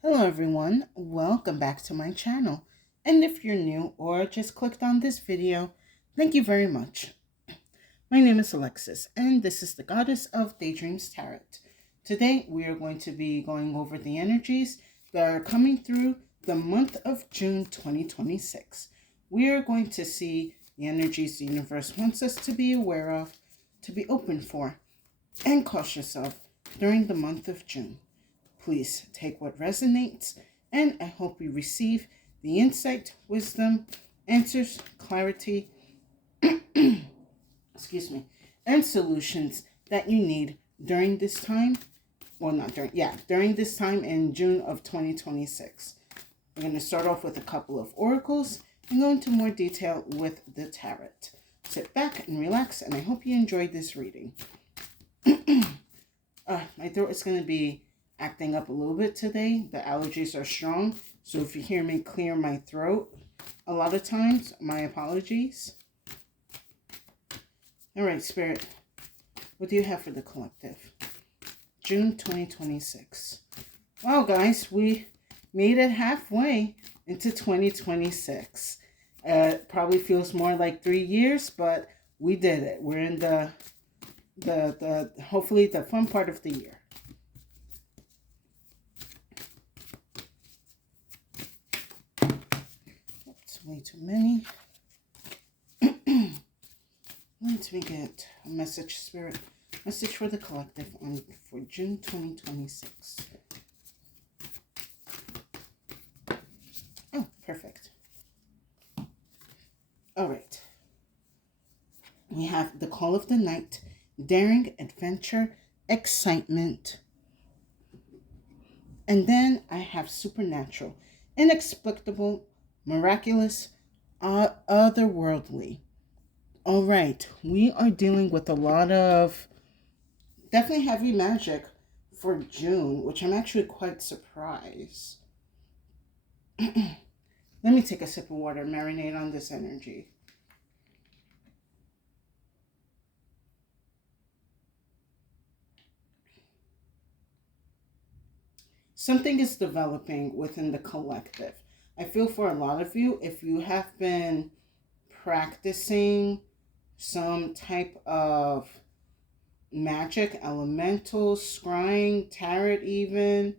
Hello everyone, welcome back to my channel. And if you're new or just clicked on this video, thank you very much. My name is Alexis and this is the Goddess of Daydreams Tarot. Today we are going to be going over the energies that are coming through the month of June 2026. We are going to see the energies the universe wants us to be aware of, to be open for, and cautious of during the month of June. Please take what resonates, and I hope you receive the insight, wisdom, answers, clarity, excuse me, and solutions that you need during this time, well, not during, yeah, during this time in June of 2026. We're going to start off with a couple of oracles and go into more detail with the tarot. Sit back and relax, and I hope you enjoyed this reading. My throat is going to be acting up a little bit today. The allergies are strong, so if you hear me clear my throat a lot of times, my apologies. All right, Spirit, what do you have for the collective? June 2026. Wow, guys, we made it halfway into 2026. Probably feels more like 3 years, but we did it. We're in the hopefully the fun part of the year. That's way too many. Let me get a message, Spirit. Message for the collective for June 2026. Oh, perfect. All right. We have the call of the night, daring, adventure, excitement. And then I have supernatural, inexplicable, miraculous, otherworldly. All right, we are dealing with a lot of definitely heavy magic for June, which I'm actually quite surprised. Let me take a sip of water, marinate on this energy. Something is developing within the collective. I feel for a lot of you, if you have been practicing some type of magic, elemental, scrying, tarot even,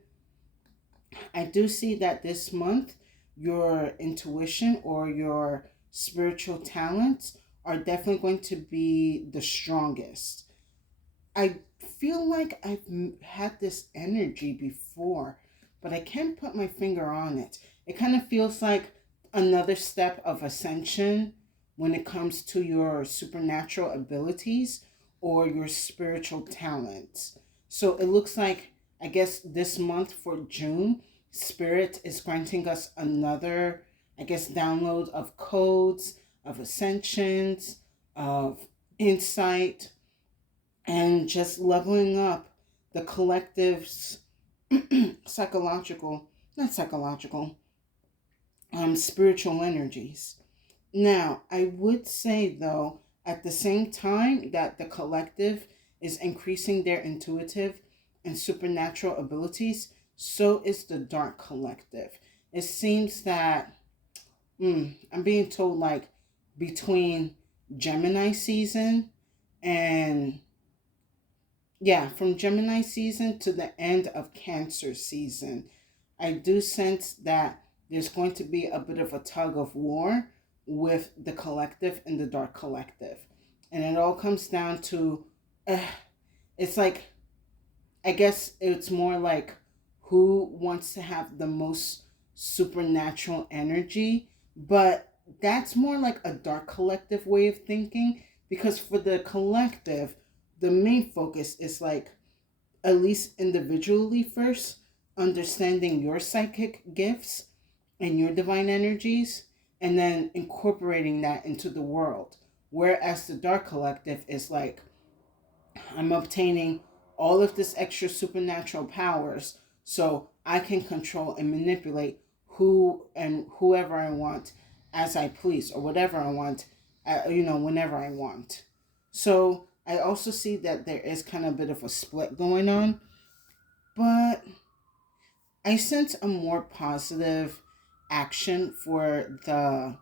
I do see that this month your intuition or your spiritual talents are definitely going to be the strongest. I feel like I've had this energy before, but I can't put my finger on it. It kind of feels like another step of ascension when it comes to your supernatural abilities or your spiritual talents. So it looks like, I guess, this month for June, Spirit is granting us another, I guess, download of codes, of ascensions, of insight, and just leveling up the collective's not psychological, spiritual energies. Now, I would say though, at the same time that the collective is increasing their intuitive and supernatural abilities, so is the dark collective. It seems that I'm being told like between Gemini season and yeah, from Gemini season to the end of Cancer season, I do sense that there's going to be a bit of a tug of war with the collective and the dark collective. And it all comes down to uh, it's like, I guess it's more like who wants to have the most supernatural energy, but that's more like a dark collective way of thinking because for the collective, the main focus is like at least individually first, understanding your psychic gifts and your divine energies, and then incorporating that into the world. Whereas the dark collective is like, I'm obtaining all of this extra supernatural powers so I can control and manipulate who and whoever I want as I please, or whatever I want, whenever I want. So I also see that there is kind of a bit of a split going on, but I sense a more positive action for the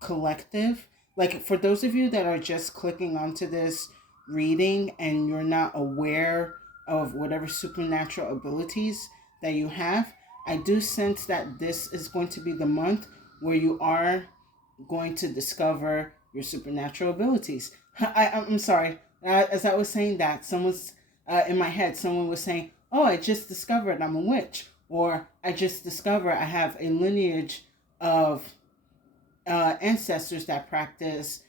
collective. Like for those of you that are just clicking onto this reading and you're not aware of whatever supernatural abilities that you have, I do sense that this is going to be the month where you are going to discover your supernatural abilities. I'm sorry. As I was saying that, someone's in my head, someone was saying, "Oh, I just discovered I'm a witch," or "I just discovered I have a lineage of ancestors that practice,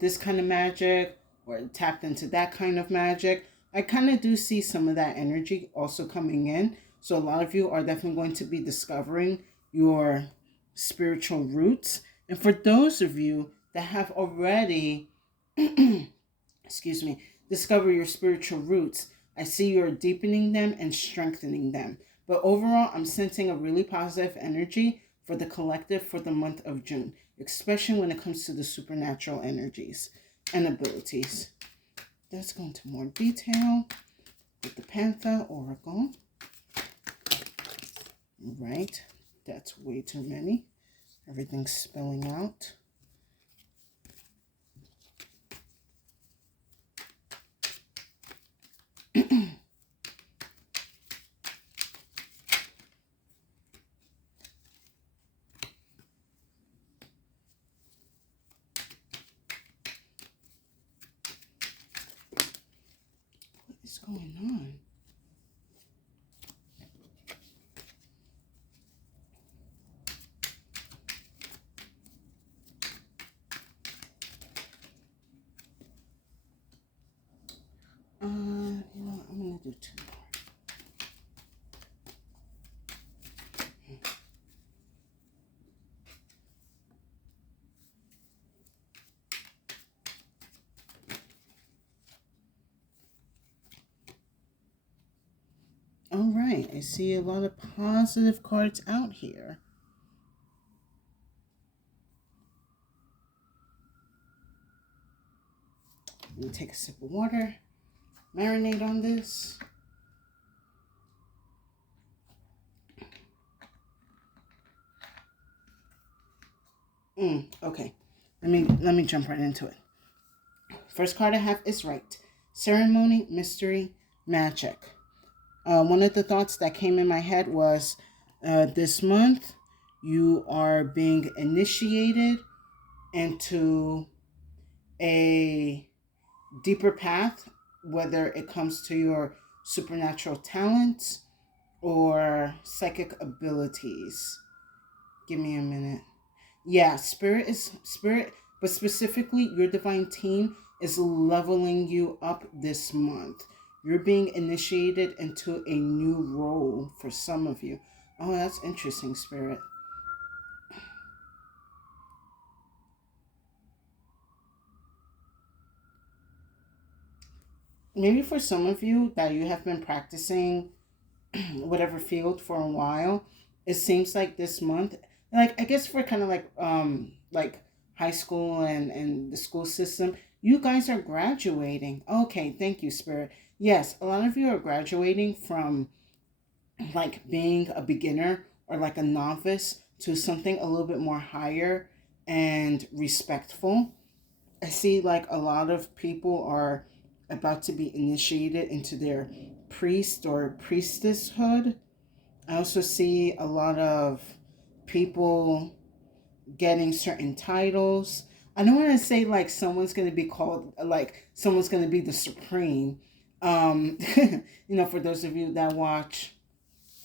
this kind of magic or tapped into that kind of magic." I kind of do see some of that energy also coming in. So a lot of you are definitely going to be discovering your spiritual roots. And for those of you that have already, excuse me, discover your spiritual roots, I see you're deepening them and strengthening them. But overall, I'm sensing a really positive energy for the collective for the month of June, especially when it comes to the supernatural energies and abilities. Let's go into more detail with the Panther Oracle. Right, that's way too many. Everything's spilling out. What is going on? I'm gonna do two more. All right, I see a lot of positive cards out here. Let me take a sip of water, marinate on this. Okay, let me jump right into it. First card I have is right. Ceremony, mystery, magic. One of the thoughts that came in my head was this month you are being initiated into a deeper path, whether it comes to your supernatural talents or psychic abilities. Give me a minute. Yeah, spirit, but specifically your divine team is leveling you up this month. You're being initiated into a new role for some of you. Oh, that's interesting, spirit. Maybe for some of you that you have been practicing whatever field for a while, it seems like this month, like I guess for kind of like high school and the school system, you guys are graduating. Okay, thank you, spirit. Yes, a lot of you are graduating from like being a beginner or like a novice to something a little bit more higher and respectful. I see like a lot of people are about to be initiated into their priest or priestesshood. I also see a lot of people getting certain titles. I don't want to say like someone's going to be called, like someone's going to be the supreme. For those of you that watch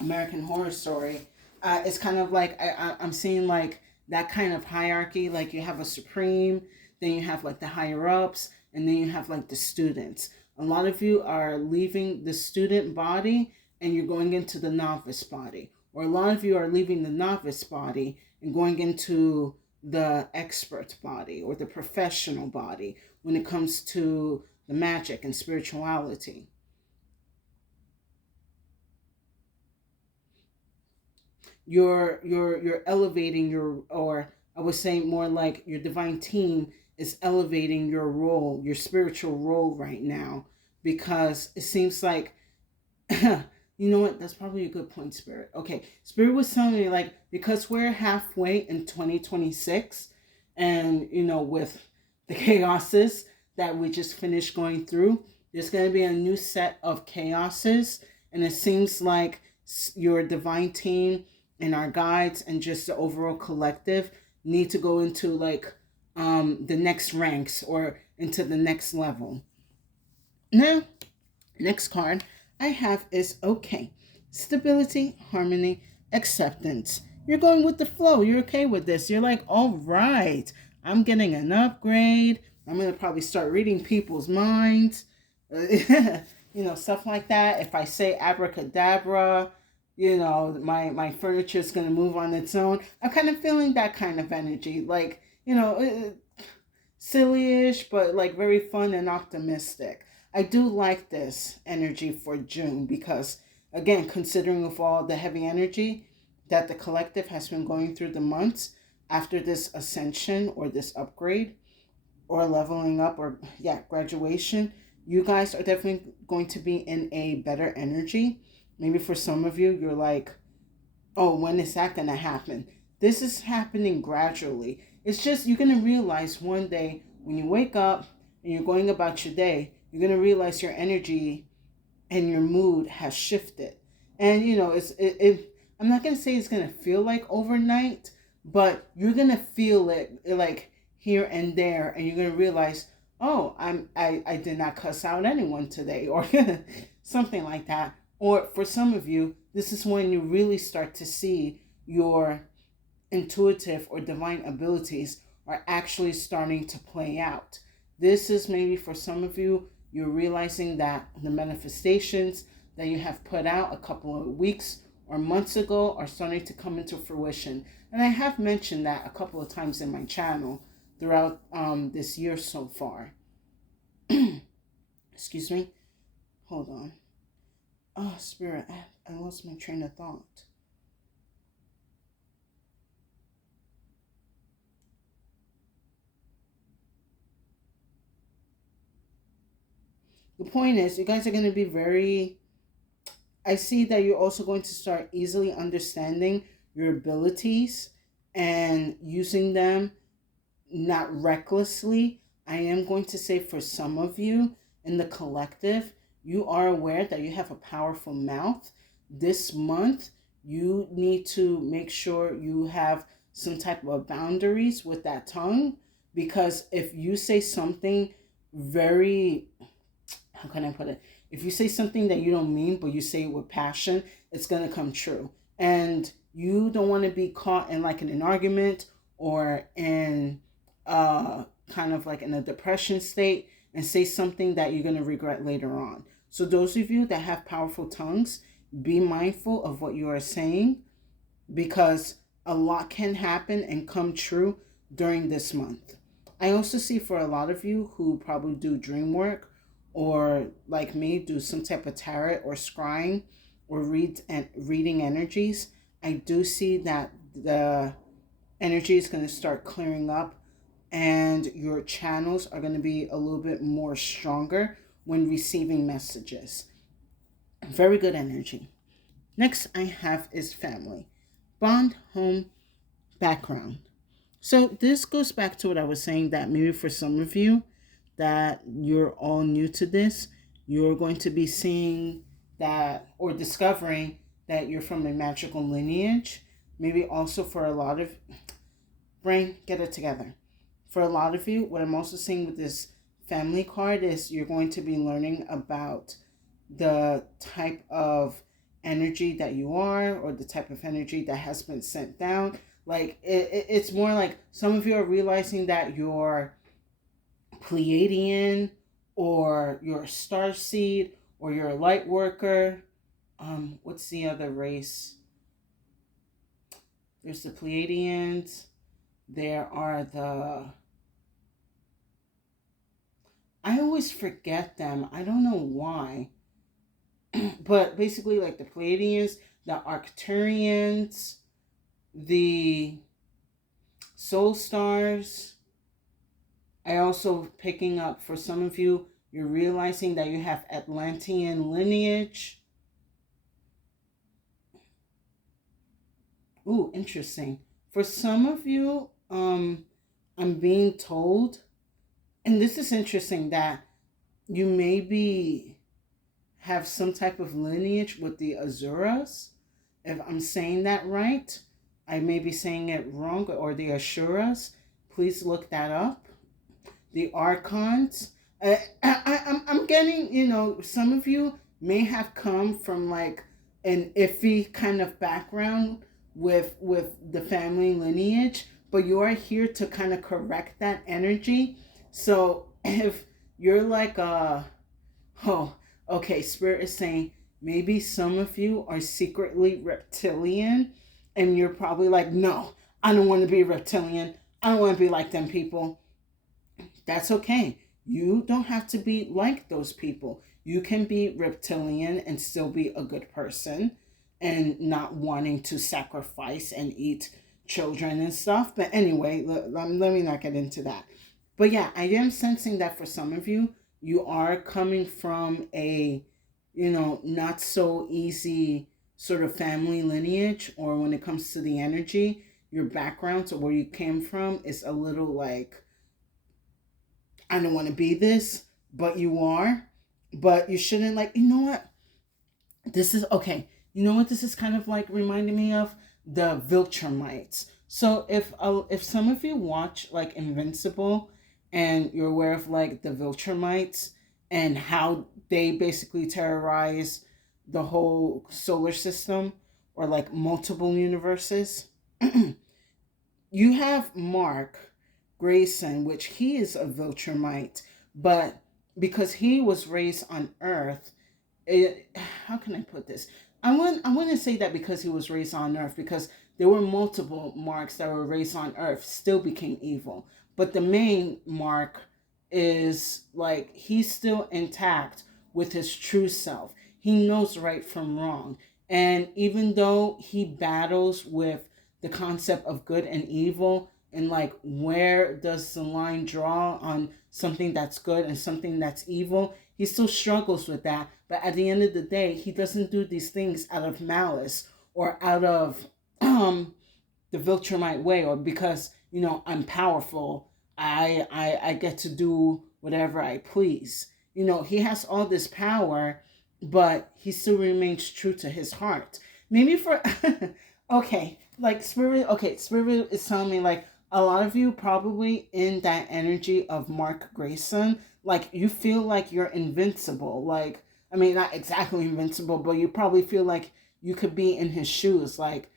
American Horror Story, it's kind of like I'm seeing like that kind of hierarchy. Like you have a supreme, then you have like the higher ups, and then you have like the students. A lot of you are leaving the student body and you're going into the novice body, or a lot of you are leaving the novice body and going into the expert body or the professional body when it comes to the magic and spirituality. You're elevating your, or I would say more like your divine team is elevating your role, your spiritual role right now, because it seems like You know what? That's probably a good point, Spirit. Okay. Spirit was telling me, like, because we're halfway in 2026, and, with the chaoses that we just finished going through, there's going to be a new set of chaoses. And it seems like your divine team and our guides and just the overall collective need to go into, like, the next ranks or into the next level. Now, next card I have is okay. Stability, harmony, acceptance. You're going with the flow. You're okay with this. You're like, all right, I'm getting an upgrade. I'm going to probably start reading people's minds. Stuff like that. If I say abracadabra, my furniture is going to move on its own. I'm kind of feeling that kind of energy. Like, sillyish, but like very fun and optimistic. I do like this energy for June because, again, considering of all the heavy energy that the collective has been going through the months after this ascension or this upgrade or leveling up or, yeah, graduation, you guys are definitely going to be in a better energy. Maybe for some of you, you're like, oh, when is that going to happen? This is happening gradually. It's just you're going to realize one day when you wake up and you're going about your day, you're going to realize your energy and your mood has shifted. And, I'm not going to say it's going to feel like overnight, but you're going to feel it like here and there. And you're going to realize, oh, I did not cuss out anyone today or something like that. Or for some of you, this is when you really start to see your intuitive or divine abilities are actually starting to play out. This is maybe for some of you, you're realizing that the manifestations that you have put out a couple of weeks or months ago are starting to come into fruition. And I have mentioned that a couple of times in my channel throughout this year so far. Excuse me. Hold on. Oh, Spirit, I lost my train of thought. The point is, you guys are going to be very... I see that you're also going to start easily understanding your abilities and using them not recklessly. I am going to say for some of you in the collective, you are aware that you have a powerful mouth. This month, you need to make sure you have some type of boundaries with that tongue, because if you say something very, how can I put it? If you say something that you don't mean, but you say it with passion, it's going to come true. And you don't want to be caught in like in an argument or in kind of like in a depression state and say something that you're going to regret later on. So those of you that have powerful tongues, be mindful of what you are saying, because a lot can happen and come true during this month. I also see for a lot of you who probably do dream work or like me do some type of tarot or scrying or reading energies, I do see that the energy is going to start clearing up and your channels are going to be a little bit more stronger when receiving messages. Very good energy. Next I have is family, bond, home, background. So this goes back to what I was saying, that maybe for some of you that you're all new to this, you're going to be seeing that or discovering that you're from a magical lineage. Maybe also for a lot of... brain, get it together. For a lot of you, what I'm also seeing with this family card is you're going to be learning about the type of energy that you are, or the type of energy that has been sent down. Like it's more like some of you are realizing that you're Pleiadian, or you're a star seed, or you're a light worker. What's the other race? There's the Pleiadians. There are the... I always forget them. I don't know why. But basically, like the Pleiadians, the Arcturians, the Soul Stars. I also picking up for some of you, you're realizing that you have Atlantean lineage. Ooh, interesting. For some of you, I'm being told, and this is interesting, that you maybe have some type of lineage with the Azuras. If I'm saying that right, I may be saying it wrong, or the Ashuras. Please look that up. The Archons. I'm getting, some of you may have come from like an iffy kind of background with the family lineage, but you are here to kind of correct that energy. So if you're like oh, okay, Spirit is saying maybe some of you are secretly reptilian, and you're probably like, no, I don't want to be reptilian. I don't want to be like them people. That's okay. You don't have to be like those people. You can be reptilian and still be a good person and not wanting to sacrifice and eat children and stuff. But anyway, let me not get into that. But yeah, I am sensing that for some of you, you are coming from a, not so easy sort of family lineage, or when it comes to the energy, your background or where you came from is a little like, I don't want to be this, but you are. But you shouldn't, like, you know what? This is okay. You know what this is kind of like reminding me of? The Viltrumites. So if some of you watch like Invincible, and you're aware of like the Viltrumites and how they basically terrorize the whole solar system, or like multiple universes, you have Mark Grayson, which he is a Viltrumite, but because he was raised on Earth, how can I put this? I want to say that because he was raised on Earth, because there were multiple Marks that were raised on Earth still became evil, but the main Mark is like he's still intact with his true self. He knows right from wrong, and even though he battles with the concept of good and evil, and like where does the line draw on something that's good and something that's evil, he still struggles with that. But at the end of the day, he doesn't do these things out of malice, or out of the Viltrumite way, or because I'm powerful, I get to do whatever I please. He has all this power, but he still remains true to his heart. Maybe for okay, like spirit is telling me like a lot of you probably in that energy of Mark Grayson, like you feel like you're invincible. Like, I mean, not exactly invincible, but you probably feel like you could be in his shoes. Like,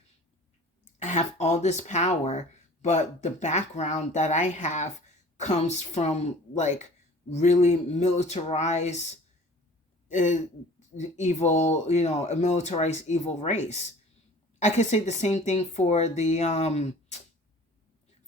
I have all this power, but the background that I have comes from like really militarized, uh, evil, a militarized evil race. I could say the same thing for the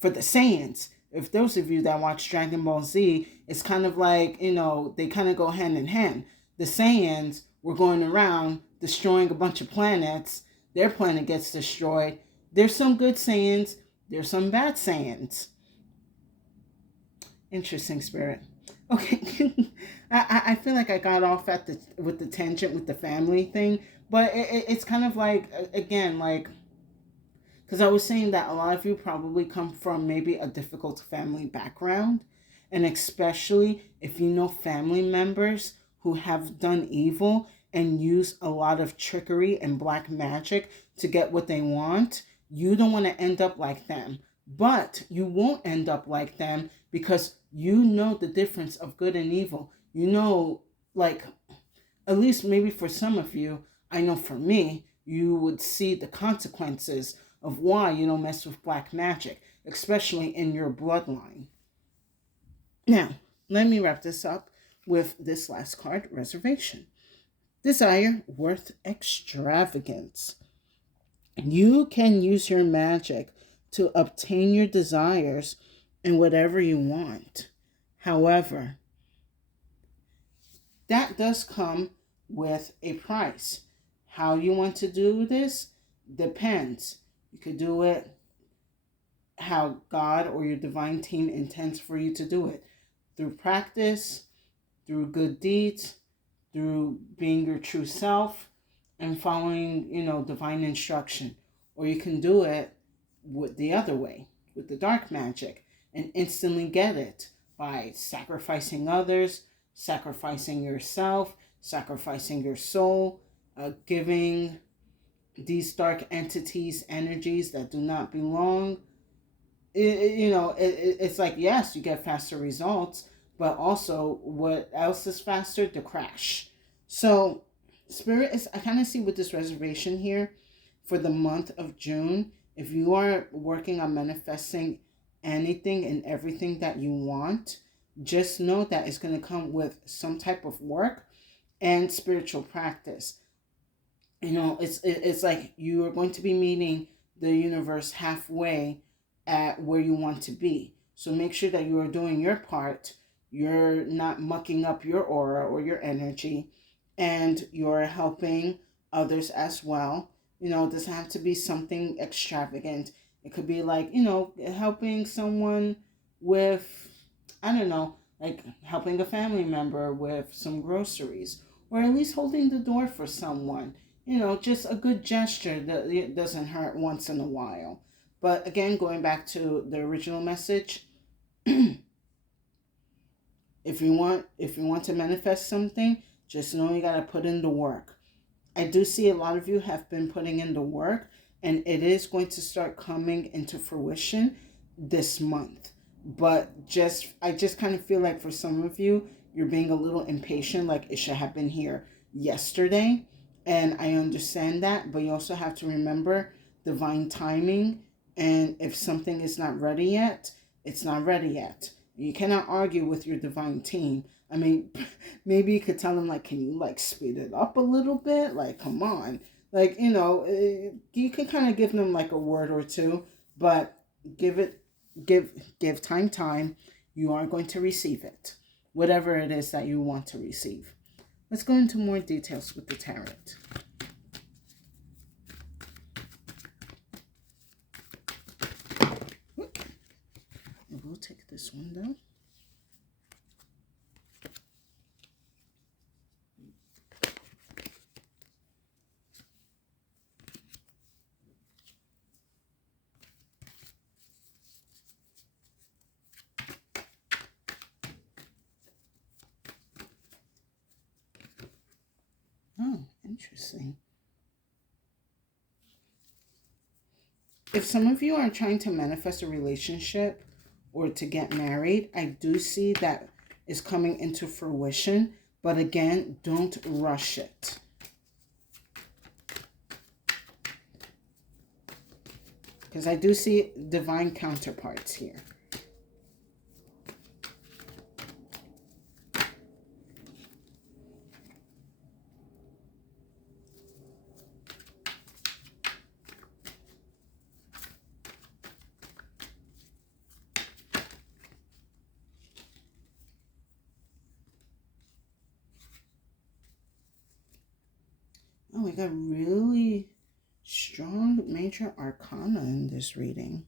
Saiyans. If those of you that watch Dragon Ball Z, it's kind of like, they kind of go hand in hand. The Saiyans were going around destroying a bunch of planets. Their planet gets destroyed. There's some good Saiyans, there's some bad Saiyans. Interesting, Spirit. Okay, I feel like I got off at the with the tangent with the family thing, but it's kind of like, again, like, because I was saying that a lot of you probably come from maybe a difficult family background, and especially if you know family members who have done evil and use a lot of trickery and black magic to get what they want, you don't want to end up like them. But you won't end up like them because you know the difference of good and evil. Like, at least maybe for some of you, I know for me, you would see the consequences of why you don't mess with black magic, especially in your bloodline. Now, let me wrap this up with this last card, reservation. Desire worth extravagance. You can use your magic to obtain your desires and whatever you want. However, that does come with a price. How you want to do this depends. You could do it how God or your divine team intends for you to do it, through practice, through good deeds, through being your true self, and following, divine instruction. or you can do it with the other way, with the dark magic, and instantly get it by sacrificing others, sacrificing yourself, sacrificing your soul, giving these dark entities energies that do not belong. It's like, yes, you get faster results, but also what else is faster? The crash. So spirit is, I kind of see with this reservation here for the month of June, if you are working on manifesting anything and everything that you want, just know that it's going to come with some type of work and spiritual practice. It's like you are going to be meeting the universe halfway at where you want to be. So make sure that you are doing your part. You're not mucking up your aura or your energy, and you're helping others as well. It doesn't have to be something extravagant. It could be like, helping someone with, I don't know, like helping a family member with some groceries, or at least holding the door for someone. Just a good gesture that it doesn't hurt once in a while. But again, going back to the original message, if you want to manifest something, just know you got to put in the work. I do see a lot of you have been putting in the work, and it is going to start coming into fruition this month. But I just kind of feel like for some of you, you're being a little impatient, like it should have been here yesterday. And I understand that, but you also have to remember divine timing. And if something is not ready yet, it's not ready yet. You cannot argue with your divine team. I mean, maybe you could tell them, like, can you, like, speed it up a little bit? Like, come on. Like, you can kind of give them, like, a word or two, but give time. You are going to receive it, whatever it is that you want to receive. Let's go into more details with the tarot. I will take this one though. Oh, interesting. If some of you are trying to manifest a relationship or to get married, I do see that is coming into fruition. But again, don't rush it. Because I do see divine counterparts here. Oh, we got really strong major arcana in this reading.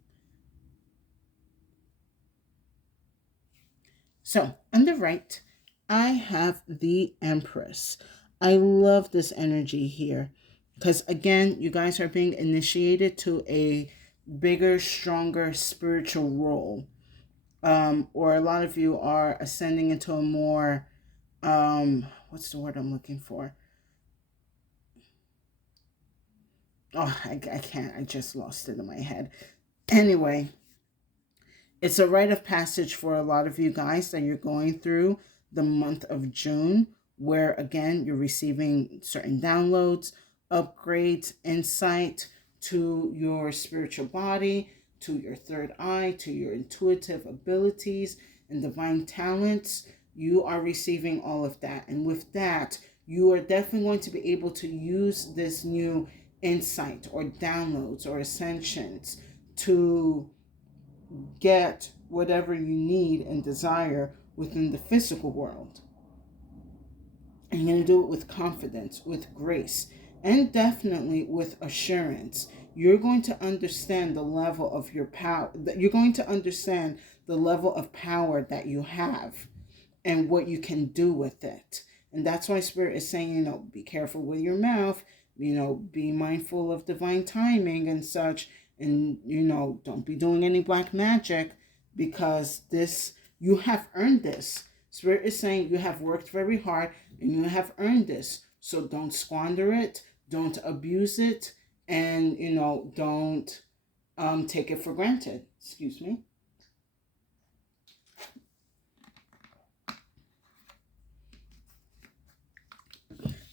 So, on the right, I have the Empress. I love this energy here because, again, you guys are being initiated to a bigger, stronger spiritual role. Or a lot of you are ascending into a more, what's the word I'm looking for? Oh, I can't. I just lost it in my head. Anyway, it's a rite of passage for a lot of you guys that you're going through the month of June, where again, you're receiving certain downloads, upgrades, insight to your spiritual body, to your third eye, to your intuitive abilities and divine talents. You are receiving all of that. And with that, you are definitely going to be able to use this new insight or downloads or ascensions to get whatever you need and desire within the physical world. And you're going to do it with confidence, with grace, and definitely with assurance. You're going to understand the level of your power. You're going to understand the level of power that you have and what you can do with it. And that's why Spirit is saying, be careful with your mouth. be mindful of divine timing and such, and don't be doing any black magic, because you have earned this. Spirit is saying you have worked very hard and you have earned this. So don't squander it, don't abuse it, and don't take it for granted. Excuse me.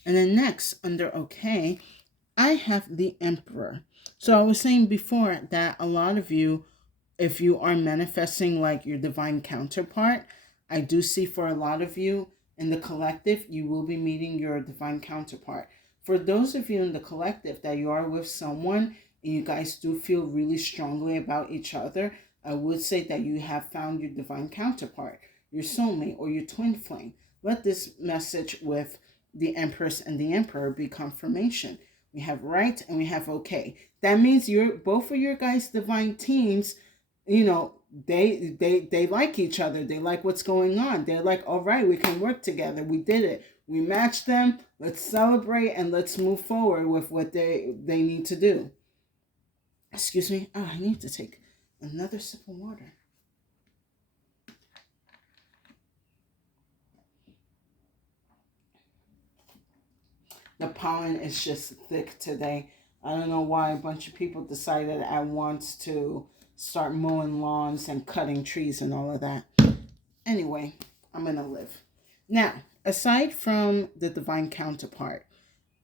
And then next, under okay, I have the Emperor. So I was saying before that a lot of you, if you are manifesting like your divine counterpart, I do see for a lot of you in the collective, you will be meeting your divine counterpart. For those of you in the collective that you are with someone and you guys do feel really strongly about each other, I would say that you have found your divine counterpart, your soulmate, or your twin flame. Let this message with the Empress and the Emperor be confirmation. We have right and we have okay. That means you're both of your guys' divine teams, they like each other. They like what's going on. They're like, all right, we can work together. We did it. We matched them. Let's celebrate and let's move forward with what they need to do. Excuse me. Oh, I need to take another sip of water. The pollen is just thick today. I don't know why a bunch of people decided at once to start mowing lawns and cutting trees and all of that. Anyway, I'm going to live. Now, aside from the divine counterpart,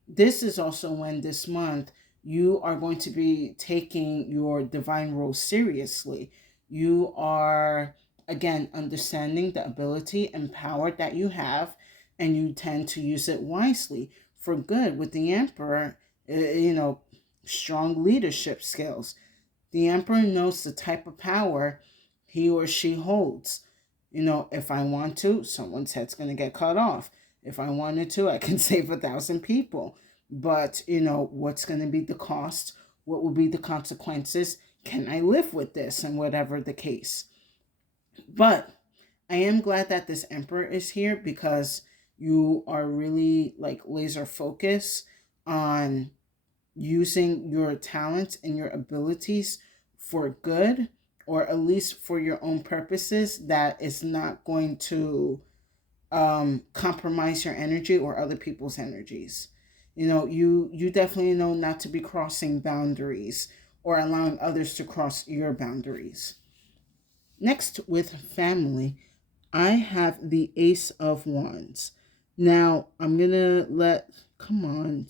this is also when this month you are going to be taking your divine role seriously. You are, again, understanding the ability and power that you have, and you tend to use it wisely for good. With the Emperor, strong leadership skills. The Emperor knows the type of power he or she holds. If I want to, someone's head's going to get cut off. If I wanted to, I can save 1,000 people. But, what's going to be the cost? What will be the consequences? Can I live with this? And whatever the case. But I am glad that this Emperor is here, because you are really like laser focused on using your talents and your abilities for good, or at least for your own purposes, that is not going to compromise your energy or other people's energies. You definitely know not to be crossing boundaries or allowing others to cross your boundaries. Next, with family, I have the Ace of Wands. Now, I'm going to come on.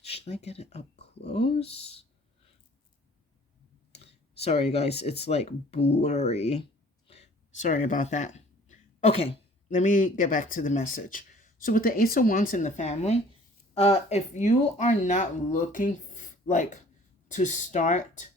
Should I get it up close? Sorry, guys. It's like blurry. Sorry about that. Okay, let me get back to the message. So with the Ace of Wands in the family, if you are not looking like to start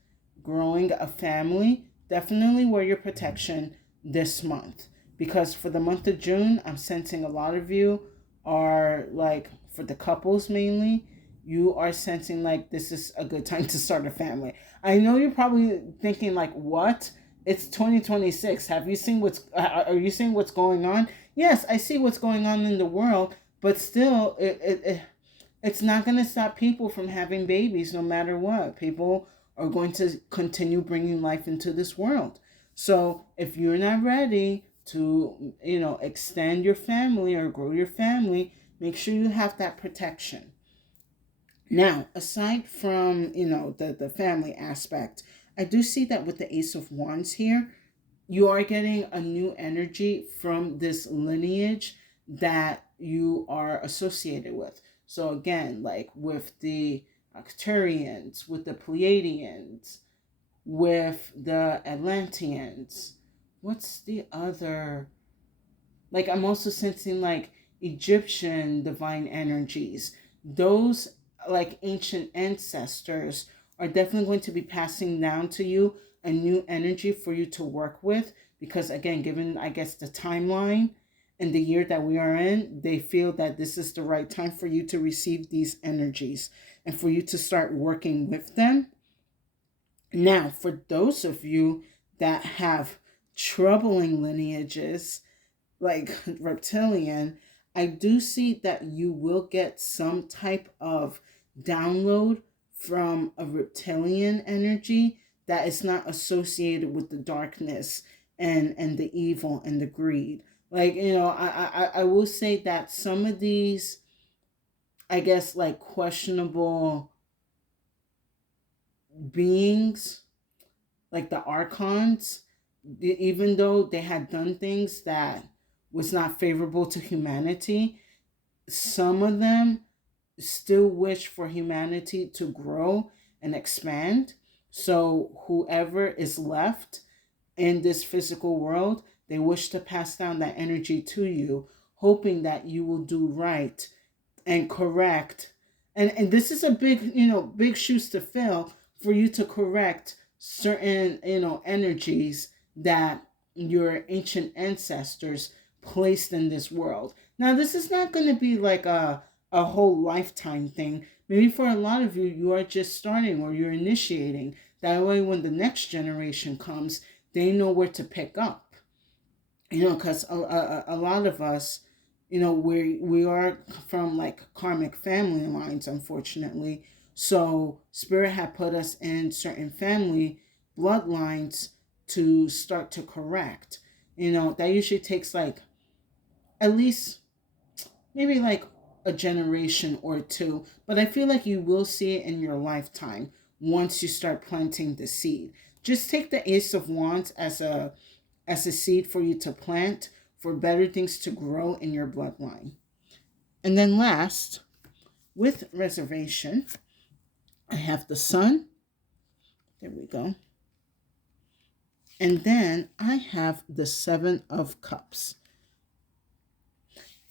growing a family, definitely wear your protection this month. Because for the month of June, I'm sensing a lot of you are like, for the couples mainly, you are sensing like this is a good time to start a family. I know you're probably thinking like, what? It's 2026. Have you seen are you seeing what's going on? Yes, I see what's going on in the world, but still, it's not going to stop people from having babies no matter what. People are going to continue bringing life into this world. So if you're not ready to, extend your family or grow your family, make sure you have that protection. Now, aside from, the family aspect, I do see that with the Ace of Wands here, you are getting a new energy from this lineage that you are associated with. So again, like with the Arcturians, with the Pleiadians, with the Atlanteans. What's the other? Like, I'm also sensing like Egyptian divine energies. Those like ancient ancestors are definitely going to be passing down to you a new energy for you to work with, because again, given I guess the timeline and the year that we are in, they feel that this is the right time for you to receive these energies and for you to start working with them. Now, for those of you that have troubling lineages like reptilian, I do see that you will get some type of download from a reptilian energy that is not associated with the darkness and the evil and the greed. Like, I will say that some of these, I guess, like questionable beings, like the archons, even though they had done things that was not favorable to humanity, some of them still wish for humanity to grow and expand. So whoever is left in this physical world, they wish to pass down that energy to you, hoping that you will do right and correct. And this is a big, big shoes to fill for you to correct certain, energies that your ancient ancestors placed in this world. Now, this is not going to be like a whole lifetime thing. Maybe for a lot of you, you are just starting or you're initiating. That way, when the next generation comes, they know where to pick up. Because a lot of us, we are from like karmic family lines, unfortunately. So spirit had put us in certain family bloodlines to start to correct. That usually takes like at least maybe like a generation or two, but I feel like you will see it in your lifetime once you start planting the seed. Just take the Ace of Wands as a seed for you to plant for better things to grow in your bloodline. And then last, with reservation, I have the Sun. There we go. And then I have the Seven of Cups.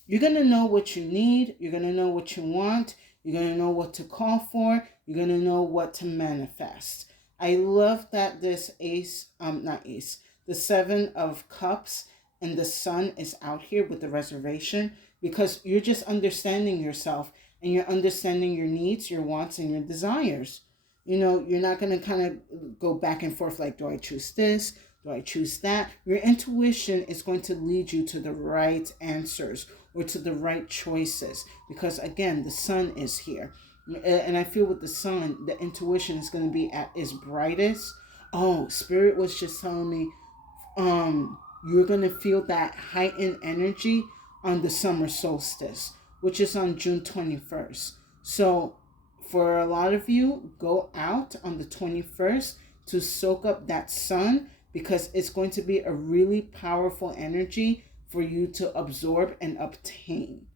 You're going to know what you need. You're going to know what you want. You're going to know what to call for. You're going to know what to manifest. I love that this the Seven of Cups and the Sun is out here with the reservation, because you're just understanding yourself and you're understanding your needs, your wants, and your desires. You're not going to kind of go back and forth like, do I choose this? Do I choose that? Your intuition is going to lead you to the right answers or to the right choices, because again, the Sun is here. And I feel with the Sun, the intuition is going to be at its brightest. Oh, Spirit was just telling me, you're going to feel that heightened energy on the summer solstice, which is on June 21st. So for a lot of you, go out on the 21st to soak up that Sun, because it's going to be a really powerful energy for you to absorb and obtain.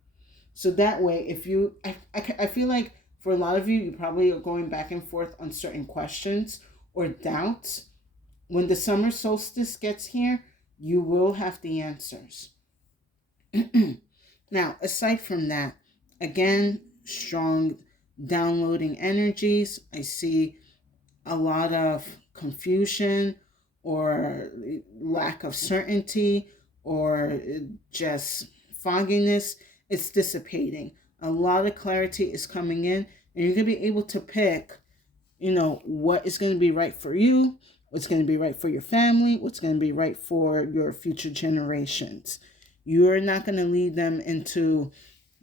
So that way, if you, I feel like for a lot of you, you probably are going back and forth on certain questions or doubts. When the summer solstice gets here, you will have the answers. Now, aside from that, again, strong downloading energies. I see a lot of confusion or lack of certainty or just fogginess. It's dissipating. A lot of clarity is coming in, and you're going to be able to pick, what is going to be right for you, what's going to be right for your family, what's going to be right for your future generations. You're not going to lead them into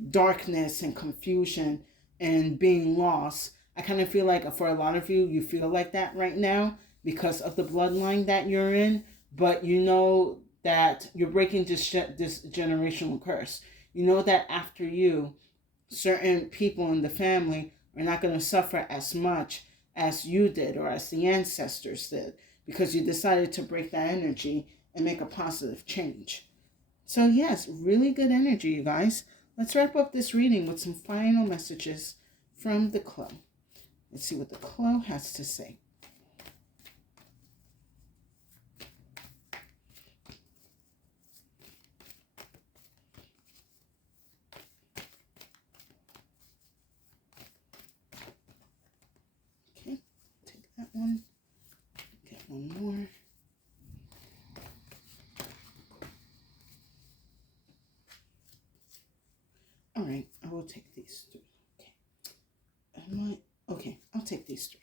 darkness and confusion and being lost. I kind of feel like for a lot of you, you feel like that right now because of the bloodline that you're in, but you know that you're breaking this generational curse. You know that after you, certain people in the family are not going to suffer as much as you did or as the ancestors did, because you decided to break that energy and make a positive change. So yes, really good energy, you guys. Let's wrap up this reading with some final messages from the Clo. Let's see what the Clo has to say. Okay, take that one. Get one more. All right, I will take these three. Okay, I'll take these three.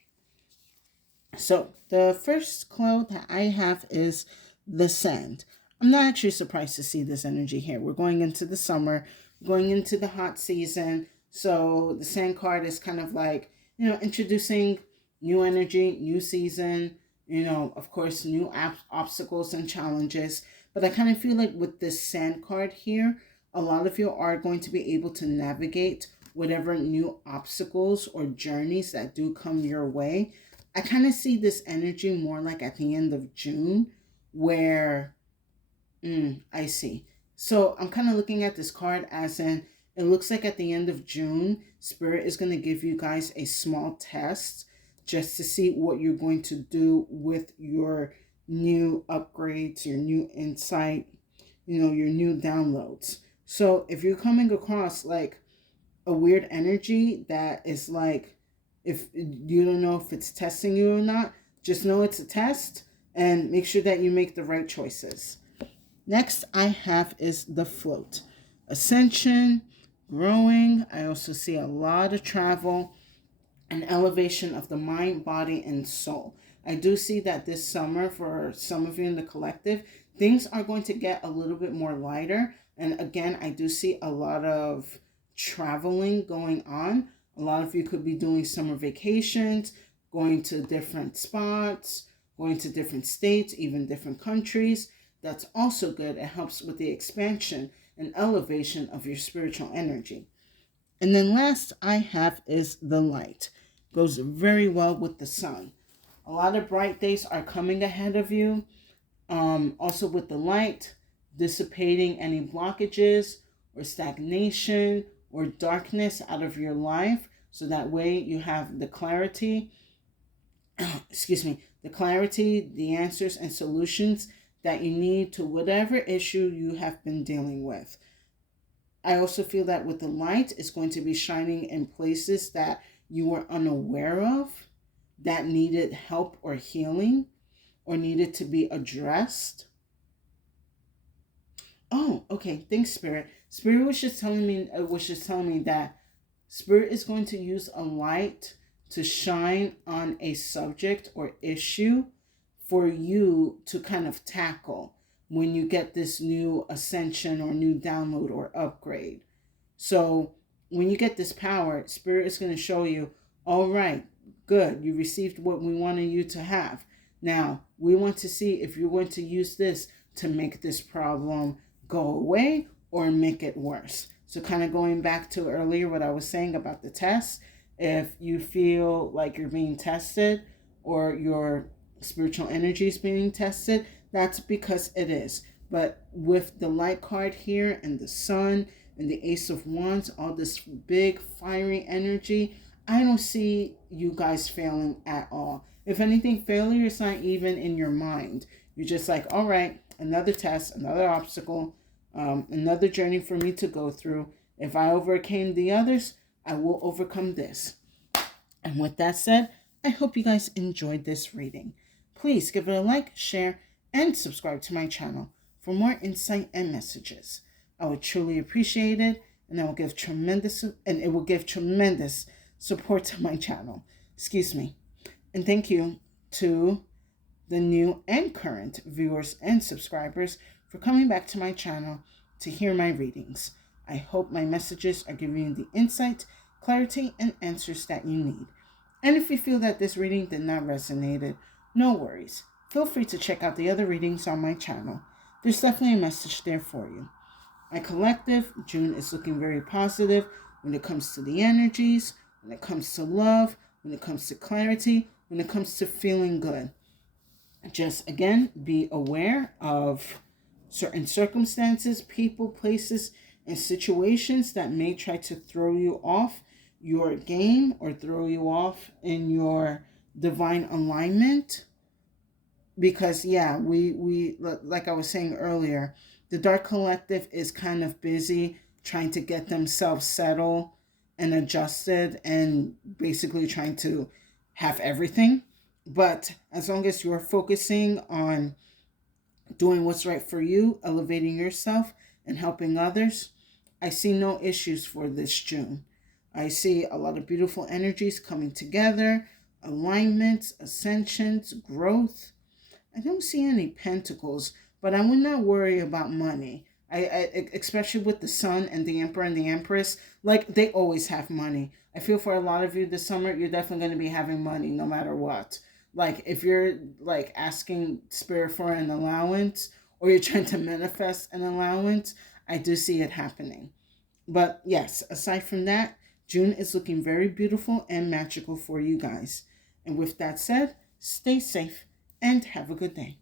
So the first Clo that I have is the Sand. I'm not actually surprised to see this energy here. We're going into the summer. going into the hot season. So the Sand card is kind of like, introducing new energy, new season, of course, new obstacles and challenges. But I kind of feel like with this Sand card here, a lot of you are going to be able to navigate whatever new obstacles or journeys that do come your way. I kind of see this energy more like at the end of June, where I see. So I'm kind of looking at this card as in, it looks like at the end of June, Spirit is going to give you guys a small test just to see what you're going to do with your new upgrades, your new insight, your new downloads. So if you're coming across like a weird energy that is like, if you don't know if it's testing you or not, just know it's a test and make sure that you make the right choices. Next I have is the Float. Ascension, growing. I also see a lot of travel and elevation of the mind, body, and soul. I do see that this summer, for some of you in the collective, things are going to get a little bit more lighter. And again, I do see a lot of traveling going on. A lot of you could be doing summer vacations, going to different spots, going to different states, even different countries. That's also good. It helps with the expansion and elevation of your spiritual energy. And then last I have is the Light. Goes very well with the Sun. A lot of bright days are coming ahead of you. Also with the Light, dissipating any blockages or stagnation or darkness out of your life. So that way you have the clarity, the clarity, the answers and solutions that you need to whatever issue you have been dealing with. I also feel that with the Light, it's going to be shining in places that you were unaware of, that needed help or healing, or needed to be addressed. Oh, okay. Thanks, Spirit. Spirit was just telling me that Spirit is going to use a light to shine on a subject or issue for you to kind of tackle when you get this new ascension or new download or upgrade. So when you get this power, Spirit is going to show you, all right, good, you received what we wanted you to have. Now, we want to see if you're going to use this to make this problem go away or make it worse. So kind of going back to earlier what I was saying about the test, if you feel like you're being tested or your spiritual energy is being tested, that's because it is. But with the Light card here and the Sun and the Ace of Wands, all this big fiery energy, I don't see you guys failing at all. If anything, failure is not even in your mind. You're just like, all right, another test, another obstacle, another journey for me to go through. If I overcame the others, I will overcome this. And with that said, I hope you guys enjoyed this reading. Please give it a like, share, and subscribe to my channel for more insight and messages. I would truly appreciate it, and it will give tremendous support to my channel. Excuse me. And thank you to the new and current viewers and subscribers for coming back to my channel to hear my readings. I hope my messages are giving you the insight, clarity, and answers that you need. And if you feel that this reading did not resonate, no worries. Feel free to check out the other readings on my channel. There's definitely a message there for you. My collective, June is looking very positive when it comes to the energies, when it comes to love, when it comes to clarity, when it comes to feeling good. Just again, be aware of certain circumstances, people, places, and situations that may try to throw you off your game or throw you off in your divine alignment. Because we like I was saying earlier, the Dark Collective is kind of busy trying to get themselves settled and adjusted and basically trying to have everything. But as long as you're focusing on doing what's right for you, elevating yourself, and helping others, I see no issues for this June. I see a lot of beautiful energies coming together, alignments, ascensions, growth. I don't see any pentacles, but I would not worry about money. Especially with the sun and the emperor and the empress, like they always have money. I feel for a lot of you this summer, you're definitely going to be having money no matter what. Like if you're like asking spirit for an allowance or you're trying to manifest an allowance, I do see it happening. But yes, aside from that, June is looking very beautiful and magical for you guys. And with that said, stay safe and have a good day.